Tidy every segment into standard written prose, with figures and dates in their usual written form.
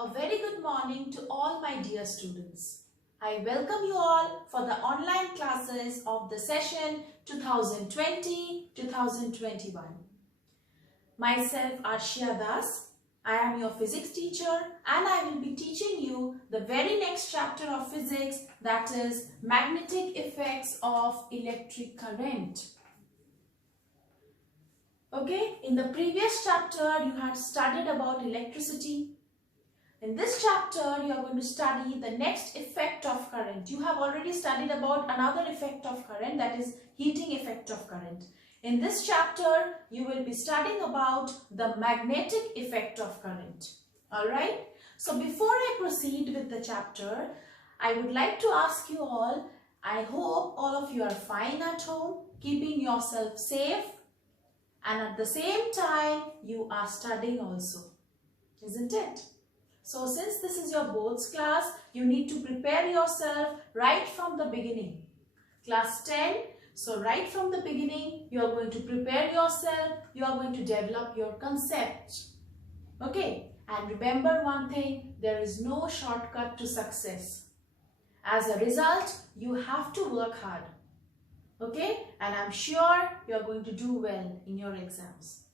A very good morning to all my dear students. I welcome you all for the online classes of the session 2020-2021. Myself Arshia Das. I am your physics teacher and I will be teaching you the very next chapter of physics, that is magnetic effects of electric current. Okay, in the previous chapter you had studied about electricity. In this chapter, you are going to study the next effect of current. You have already studied about another effect of current, that is heating effect of current. In this chapter, you will be studying about the magnetic effect of current. Alright? So before I proceed with the chapter, I would like to ask you all, I hope all of you are fine at home, keeping yourself safe, and at the same time, you are studying also. Isn't it? So since this is your boards class, you need to prepare yourself right from the beginning. Class 10, so right from the beginning, you are going to prepare yourself, you are going to develop your concept. Okay, and remember one thing, there is no shortcut to success. As a result, you have to work hard. Okay, and I'm sure you are going to do well in your exams.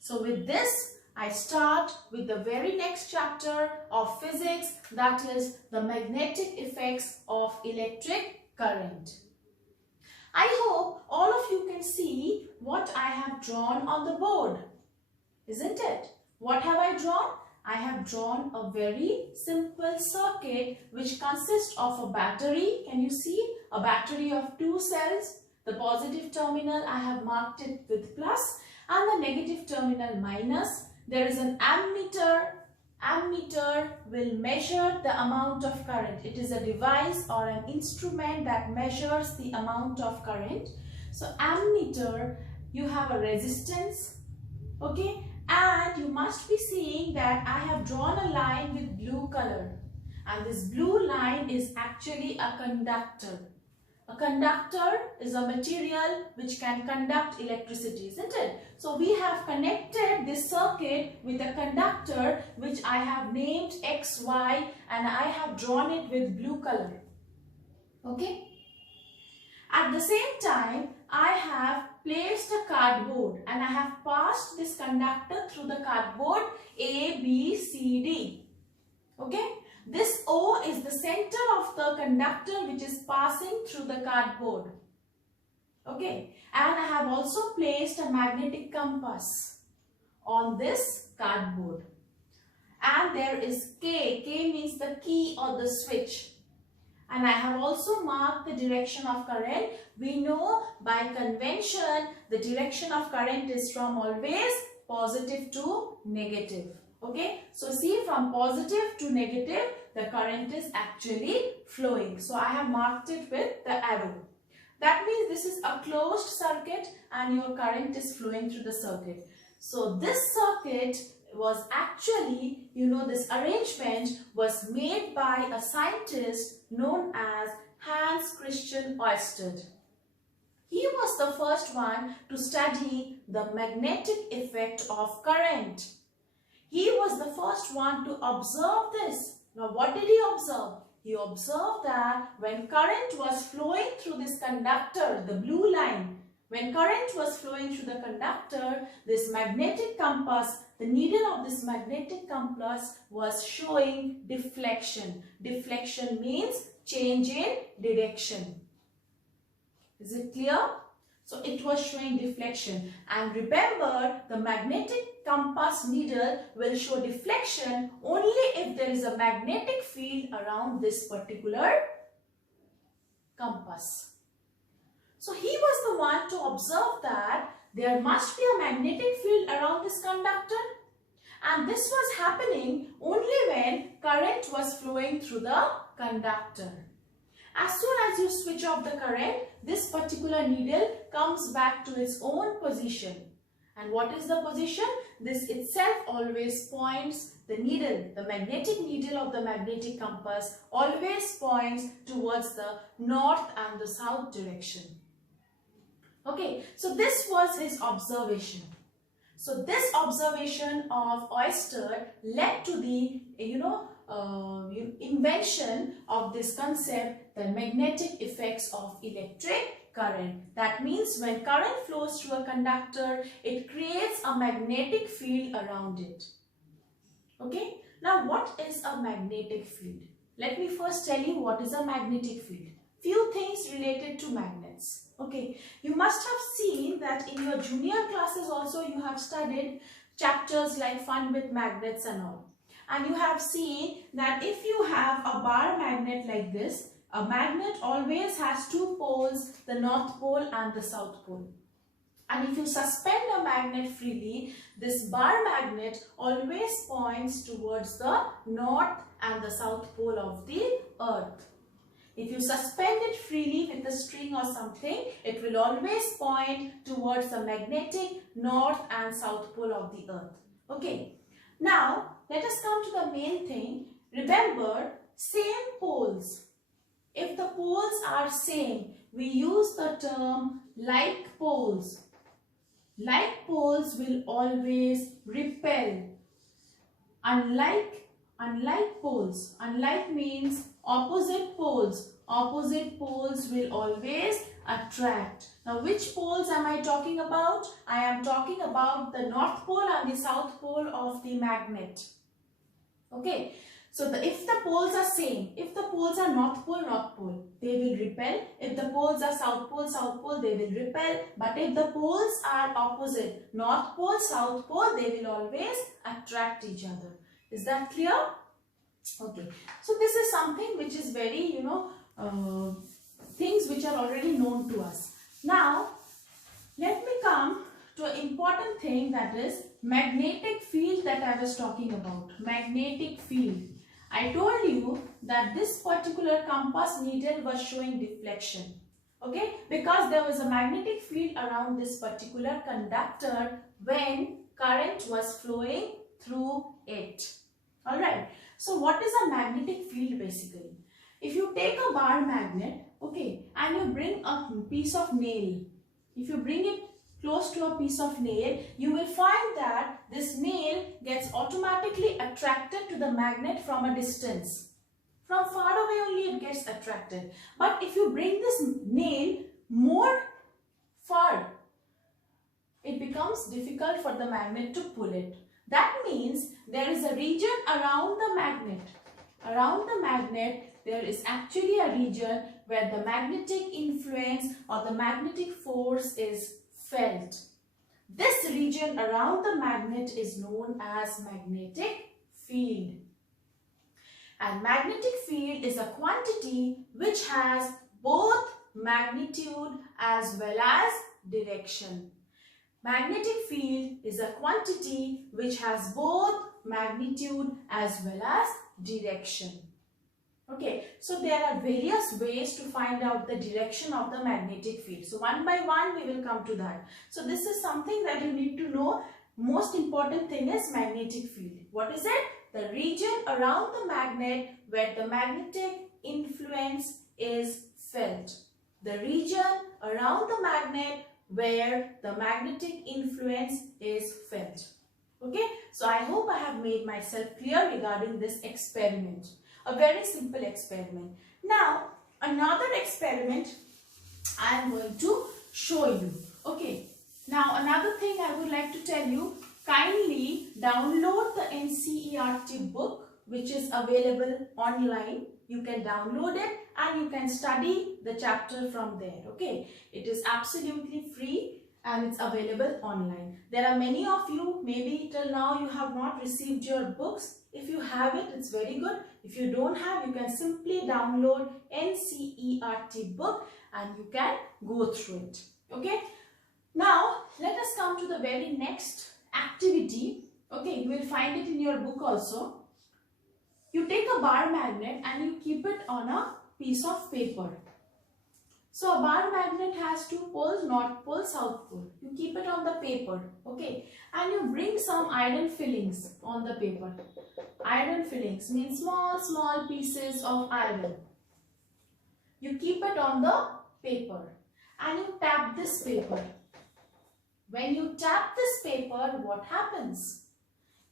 So with this, I start with the very next chapter of physics, that is the magnetic effects of electric current. I hope all of you can see what I have drawn on the board, isn't it? What have I drawn? I have drawn a very simple circuit which consists of a battery. Can you see? A battery of two cells. The positive terminal I have marked it with plus and the negative terminal minus. There is an ammeter. Ammeter will measure the amount of current. It is a device or an instrument that measures the amount of current. So ammeter, you have a resistance, okay, and you must be seeing that I have drawn a line with blue color, and this blue line is actually a conductor. A conductor is a material which can conduct electricity, isn't it? So we have connected this circuit with a conductor which I have named XY and I have drawn it with blue color. Okay? At the same time, I have placed a cardboard and I have passed this conductor through the cardboard A, B, C, D. Okay? This O is the center of the conductor which is passing through the cardboard. Okay, and I have also placed a magnetic compass on this cardboard. And there is K. K means the key or the switch. And I have also marked the direction of current. We know by convention the direction of current is from always positive to negative. Okay, so see, from positive to negative, the current is actually flowing. So I have marked it with the arrow. That means this is a closed circuit and your current is flowing through the circuit. So this circuit was actually, this arrangement was made by a scientist known as Hans Christian Ørsted. He was the first one to study the magnetic effect of current. He was the first one to observe this. Now what did he observe? He observed that when current was flowing through this conductor, the blue line, when current was flowing through the conductor, this magnetic compass, the needle of this magnetic compass was showing deflection. Deflection means change in direction. Is it clear? So it was showing deflection, and remember, the magnetic compass needle will show deflection only if there is a magnetic field around this particular compass. So he was the one to observe that there must be a magnetic field around this conductor, and this was happening only when current was flowing through the conductor. As soon as you switch off the current, this particular needle comes back to its own position. And what is the position? This itself always points, the needle, the magnetic needle of the magnetic compass always points towards the north and the south direction. Okay, so this was his observation. So this observation of Oyster led to the invention of this concept, the magnetic effects of electric current. That means when current flows through a conductor, it creates a magnetic field around it. Okay, now what is a magnetic field? Let me first tell you what is a magnetic field. Few things related to magnets. Okay, you must have seen that in your junior classes also you have studied chapters like fun with magnets and all. And you have seen that if you have a bar magnet like this, a magnet always has two poles, the north pole and the south pole. And if you suspend a magnet freely, this bar magnet always points towards the north and the south pole of the earth. If you suspend it freely with a string or something, it will always point towards the magnetic north and south pole of the earth. Okay. Now, let us come to the main thing. Remember, same poles. If the poles are same, we use the term like poles. Like poles will always repel. Unlike poles. Unlike means opposite poles. Opposite poles will always attract. Now, which poles am I talking about? I am talking about the north pole and the south pole of the magnet. Okay. So, if the poles are same, if the poles are north pole, they will repel. If the poles are south pole, they will repel. But if the poles are opposite, north pole, south pole, they will always attract each other. Is that clear? Okay. So, this is something which is very, things which are already known to us. Now, let me come to an important thing, that is magnetic field that I was talking about. Magnetic field. I told you that this particular compass needle was showing deflection. Okay, because there was a magnetic field around this particular conductor when current was flowing through it. Alright, so what is a magnetic field basically? If you take a bar magnet, okay, and you bring a piece of nail, if you bring it close to a piece of nail, you will find that this nail gets automatically attracted to the magnet from a distance. From far away only it gets attracted. But if you bring this nail more far, it becomes difficult for the magnet to pull it. That means there is a region around the magnet. Around the magnet, there is actually a region where the magnetic influence or the magnetic force is felt. This region around the magnet is known as magnetic field. And magnetic field is a quantity which has both magnitude as well as direction. Magnetic field is a quantity which has both magnitude as well as direction. Okay, so there are various ways to find out the direction of the magnetic field. So one by one we will come to that. So this is something that you need to know. Most important thing is magnetic field. What is it? The region around the magnet where the magnetic influence is felt. The region around the magnet where the magnetic influence is felt. Okay, so I hope I have made myself clear regarding this experiment. A very simple experiment. Now, another experiment I am going to show you. Okay, now another thing I would like to tell you, kindly download the NCERT book which is available online. You can download it and you can study the chapter from there. Okay, it is absolutely free and it's available online. There are many of you, maybe till now you have not received your books. If you have it, it's very good. If you don't have, you can simply download NCERT book and you can go through it. Okay. Now, let us come to the very next activity. Okay, you will find it in your book also. You take a bar magnet and you keep it on a piece of paper. So a bar magnet has two poles, north pole, south pole. You keep it on the paper, okay, and you bring some iron fillings on the paper. Iron fillings means small pieces of iron. You keep it on the paper and you tap this paper. When you tap this paper, what happens?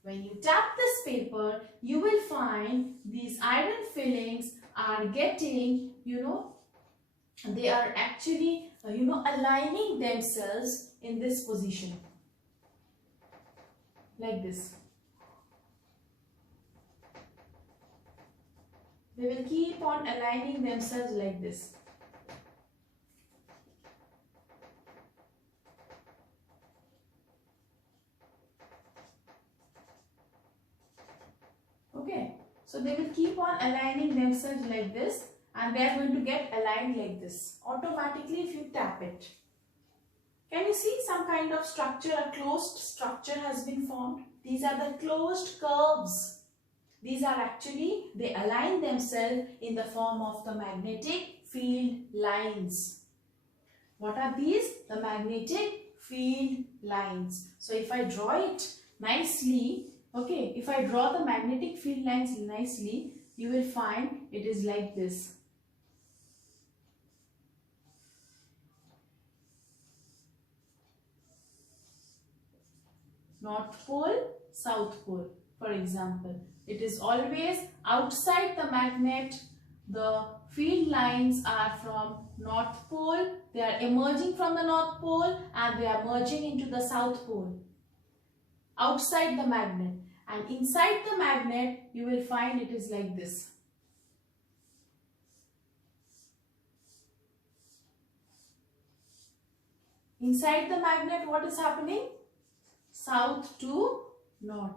When you tap this paper, you will find these iron fillings are getting, they are actually, aligning themselves in this position. Like this. They will keep on aligning themselves like this. Okay, so they will keep on aligning themselves like this, and they are going to get aligned like this automatically if you tap it. Can you see some kind of structure, a closed structure has been formed? These are the closed curves. These are actually, they align themselves in the form of the magnetic field lines. What are these? The magnetic field lines. So if I draw it nicely, okay, if I draw the magnetic field lines nicely, you will find it is like this. North pole, south pole, for example. It is always outside the magnet. The field lines are from north pole. They are emerging from the north pole and they are merging into the south pole. Outside the magnet. And inside the magnet, you will find it is like this. Inside the magnet, what is happening? South to north.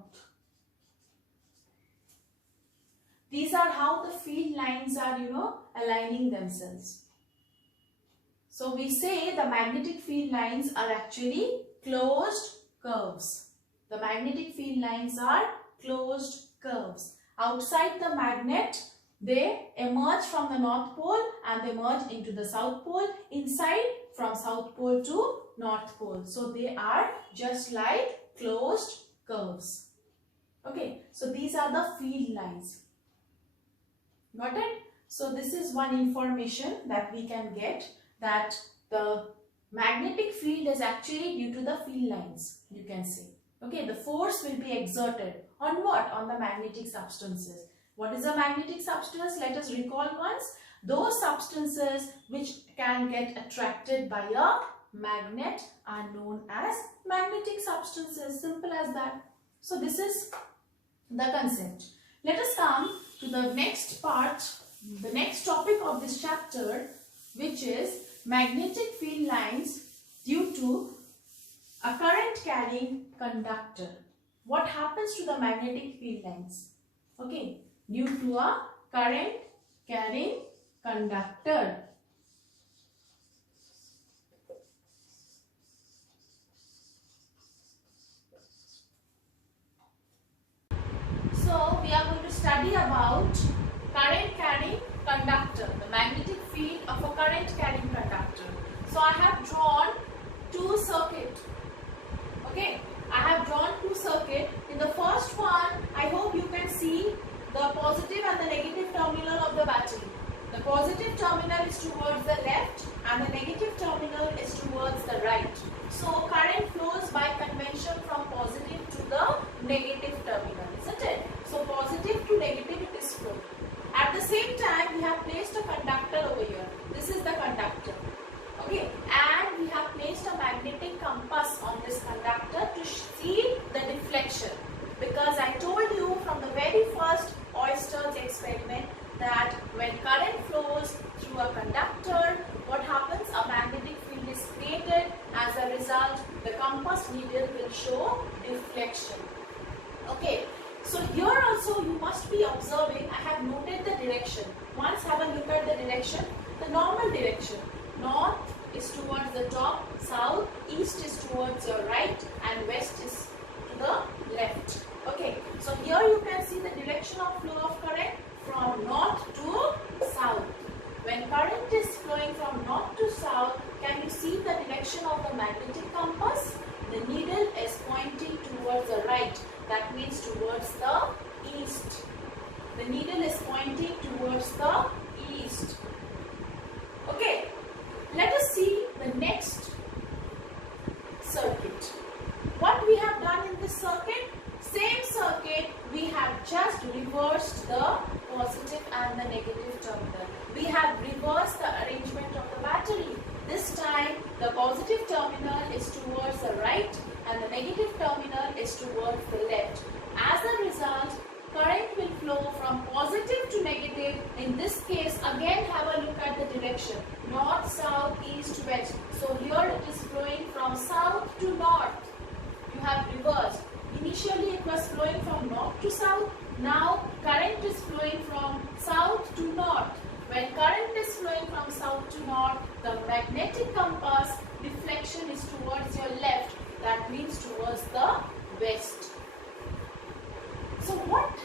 These are how the field lines are, aligning themselves. So we say the magnetic field lines are actually closed curves. The magnetic field lines are closed curves. Outside the magnet, they emerge from the north pole and they merge into the south pole. Inside, from south pole to north pole. So they are just like closed curves. Okay, so these are the field lines. Got it? So this is one information that we can get, that the magnetic field is actually due to the field lines, you can say. Okay, the force will be exerted on what? On the magnetic substances. What is a magnetic substance? Let us recall once. Those substances which can get attracted by a magnet are known as magnetic substances. Simple as that. So this is the concept. Let us come to the next part, the next topic of this chapter, which is magnetic field lines due to a current carrying conductor. What happens to the magnetic field lines? Okay, due to a current carrying conductor. So we are going to study about current carrying conductor, the magnetic field of a current carrying conductor. So I have drawn two circuits. Okay, I have drawn two circuits. In the first one, I hope you can see the positive and the negative terminal of the battery. The positive terminal is towards the left and the negative terminal is towards the right. So current flows by convention from positive to the negative terminal, isn't it? So positive to negative it is flow. At the same time, we have placed a conductor over here. This is the conductor. Okay, and we have placed a magnetic compass on this conductor to see the deflection. Because I told you from the very first Oysters experiment that when current flows through a conductor, what happens? A magnetic field is created. As a result, the compass needle will show deflection. Okay, so here also you must be observing, I have noted the direction. Once have a look at the direction, the normal direction. North is towards the top, south, east is towards your right and west is to the left. Okay, so here you can see the direction of flow of current from north to south. When current is flowing from north to south, can you see the direction of the magnetic compass? The needle is pointing towards the right. That means towards the east. The needle is pointing towards the east. Okay, let us see the next circuit. towards the left. As a result, current will flow from positive to negative. In this case, again have a look at the direction. North, south, east, west. So here it is flowing from south to north. You have reversed. Initially it was flowing from north to south. Now current is flowing from south to north. When current is flowing from south to north, the magnetic compass deflection is towards your left. That means towards the west. So what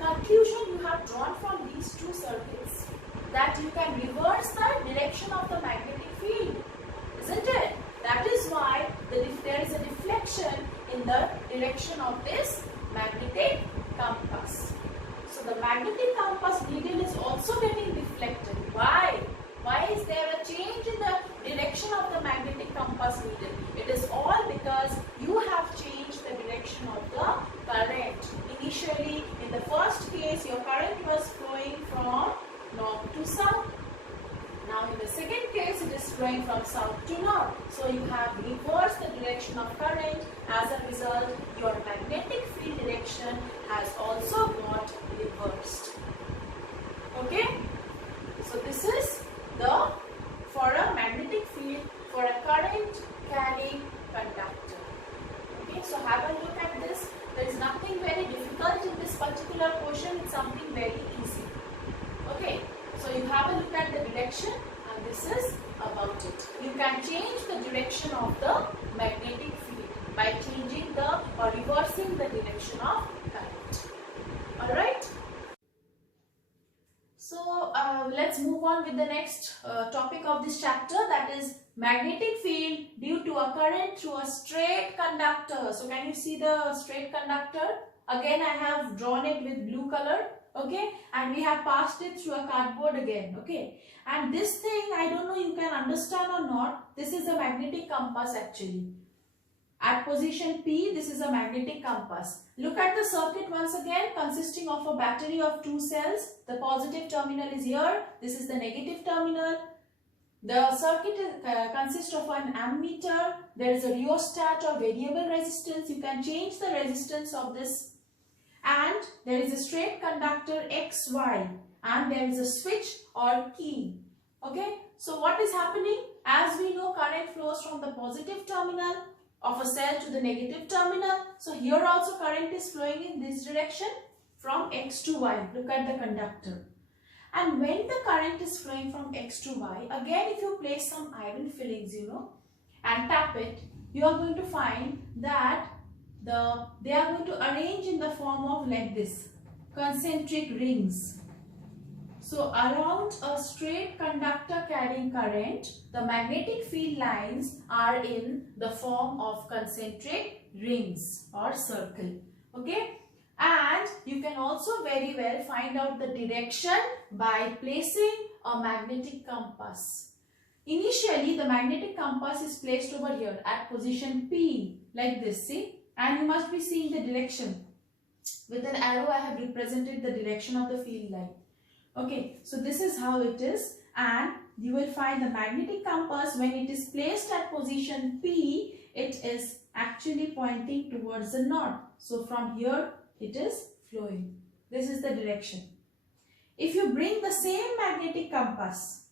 conclusion you have drawn from these two circuits? That you can reverse the direction of the magnetic field, isn't it? That is why there is a deflection in the direction of this magnetic compass. So the magnetic compass needle is also getting deflected. Why? Why is there a change in the direction of the magnetic compass needle? It is all because you have changed the direction of the current. Initially, in the first case, your current was flowing from north to south. Now in the second case, it is flowing from south to north. So you have reversed the direction of current. As a result, your magnetic field direction has also got reversed. Okay? So this is for a magnetic field for a current carrying conductor. Okay? So have a look at this. There is nothing very difficult in this particular portion. It's something very easy. Okay? So you have a look at the direction and this is about it. You can change the direction of the magnetic field by changing or reversing the direction of current. Alright? So let's move on with the next topic of this chapter, that is magnetic field due to a current through a straight conductor. So can you see the straight conductor? Again I have drawn it with blue color. Okay, and we have passed it through a cardboard again. Okay, and this thing, I don't know you can understand or not, this is a magnetic compass actually. At position P, this is a magnetic compass. Look at the circuit once again, consisting of a battery of two cells. The positive terminal is here, this is the negative terminal. The circuit consists of an ammeter. There is a rheostat or variable resistance. You can change the resistance of this. And there is a straight conductor XY, and there is a switch or key. Okay, so what is happening? As we know, current flows from the positive terminal of a cell to the negative terminal. So here also current is flowing in this direction from X to Y. Look at the conductor. And when the current is flowing from X to Y, again if you place some iron fillings, and tap it, you are going to find that they are going to arrange in the form of like this, concentric rings. So around a straight conductor carrying current, the magnetic field lines are in the form of concentric rings or circle. Okay, and you can also very well find out the direction by placing a magnetic compass. Initially the magnetic compass is placed over here at position P, like this, see. And you must be seeing the direction. With an arrow I have represented the direction of the field line. Okay, so this is how it is, and you will find the magnetic compass when it is placed at position P, it is actually pointing towards the north. So from here it is flowing. This is the direction. If you bring the same magnetic compass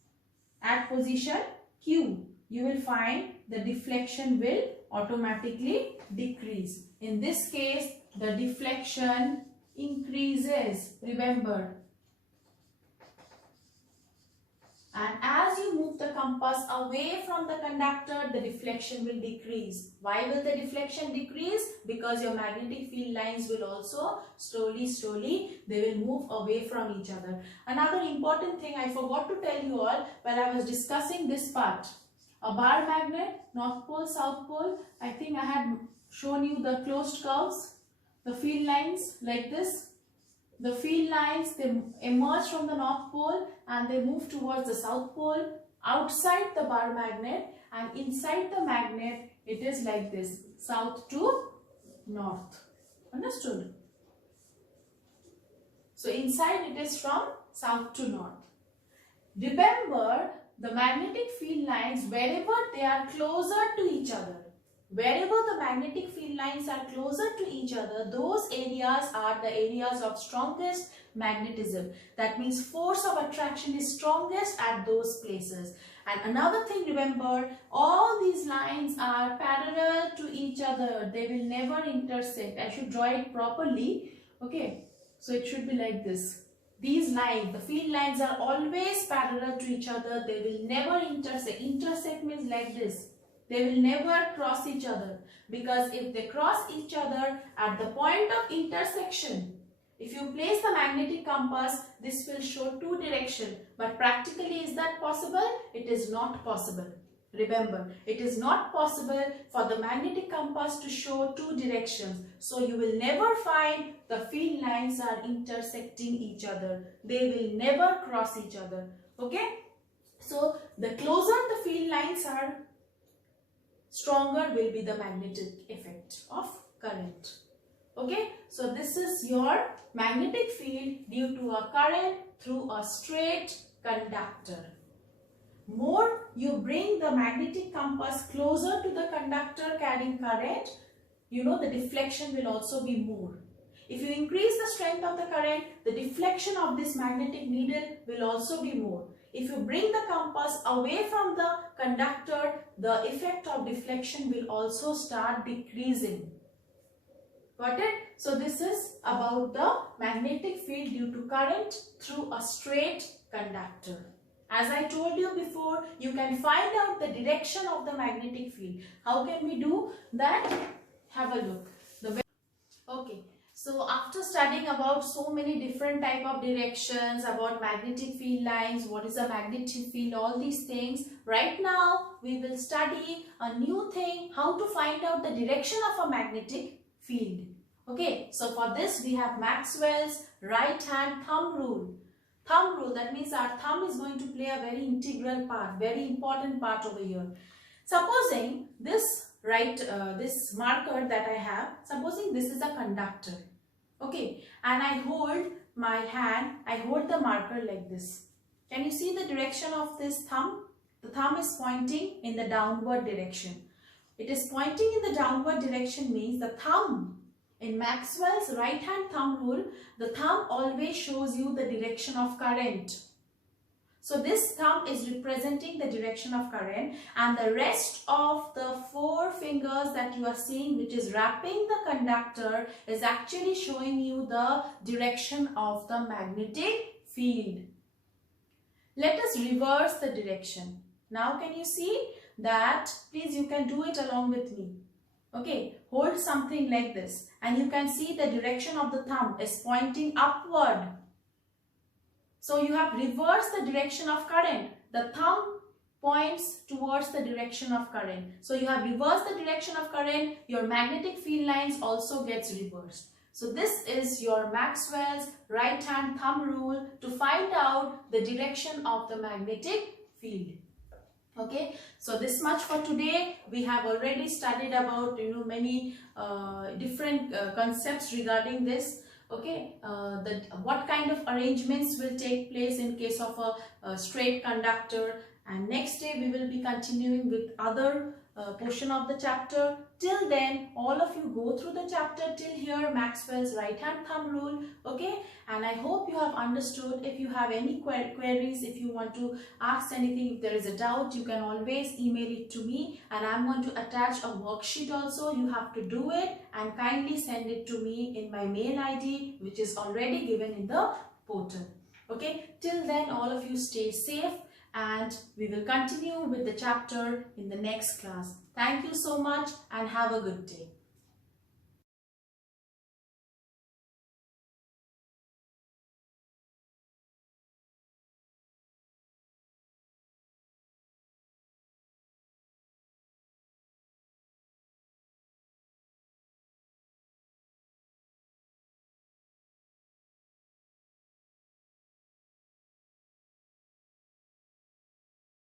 at position Q, you will find the deflection will automatically decrease. In this case, the deflection increases, remember. And as you move the compass away from the conductor, the deflection will decrease. Why will the deflection decrease? Because your magnetic field lines will also slowly, they will move away from each other. Another important thing I forgot to tell you all while I was discussing this part. A bar magnet, north pole, south pole, I think I had shown you the closed curves, the field lines like this. The field lines, they emerge from the north pole and they move towards the south pole outside the bar magnet, and inside the magnet it is like this, south to north. Understood? So inside it is from south to north. Remember, the magnetic field lines, wherever they are closer to each other, Wherever the magnetic field lines are closer to each other, those areas are the areas of strongest magnetism. That means force of attraction is strongest at those places. And another thing, remember, all these lines are parallel to each other. They will never intersect. I should draw it properly. Okay, so it should be like this. These lines, the field lines, are always parallel to each other. They will never intersect. Intersect means like this. They will never cross each other, because if they cross each other at the point of intersection, if you place the magnetic compass, this will show two directions. But practically, is that possible? It is not possible. Remember, it is not possible for the magnetic compass to show two directions. So you will never find the field lines are intersecting each other. They will never cross each other. Okay? So the closer the field lines are, stronger will be the magnetic effect of current. Okay, so this is your magnetic field due to a current through a straight conductor. More you bring the magnetic compass closer to the conductor carrying current, the deflection will also be more. If you increase the strength of the current, the deflection of this magnetic needle will also be more. If you bring the compass away from the conductor, the effect of deflection will also start decreasing. Got it? So this is about the magnetic field due to current through a straight conductor. As I told you before, you can find out the direction of the magnetic field. How can we do that? Have a look. Okay. So after studying about so many different type of directions, about magnetic field lines, what is a magnetic field, all these things, right now we will study a new thing, how to find out the direction of a magnetic field. Okay, so for this we have Maxwell's right hand thumb rule. Thumb rule, that means our thumb is going to play a very integral part, very important part over here. Supposing this this marker that I have, supposing this is a conductor. Okay, and I hold my hand, I hold the marker like this. Can you see the direction of this thumb? The thumb is pointing in the downward direction. It is pointing in the downward direction means the thumb, in Maxwell's right hand thumb rule, the thumb always shows you the direction of current. So this thumb is representing the direction of current, and the rest of the four fingers that you are seeing, which is wrapping the conductor, is actually showing you the direction of the magnetic field. Let us reverse the direction. Now can you see that? Please, you can do it along with me. Okay, hold something like this and you can see the direction of the thumb is pointing upward. So you have reversed the direction of current. The thumb points towards the direction of current. So you have reversed the direction of current. Your magnetic field lines also gets reversed. So this is your Maxwell's right hand thumb rule to find out the direction of the magnetic field. Okay, so this much for today. We have already studied about many different concepts regarding this. Okay, what kind of arrangements will take place in case of a straight conductor, and next day we will be continuing with other portion of the chapter. Till then, all of you go through the chapter till here, Maxwell's right hand thumb rule. Okay, and I hope you have understood. If you have any queries, if you want to ask anything, if there is a doubt, you can always email it to me, and I'm going to attach a worksheet also. You have to do it and kindly send it to me in my mail ID, which is already given in the portal. Okay, till then, all of you stay safe, and we will continue with the chapter in the next class. Thank you so much and have a good day.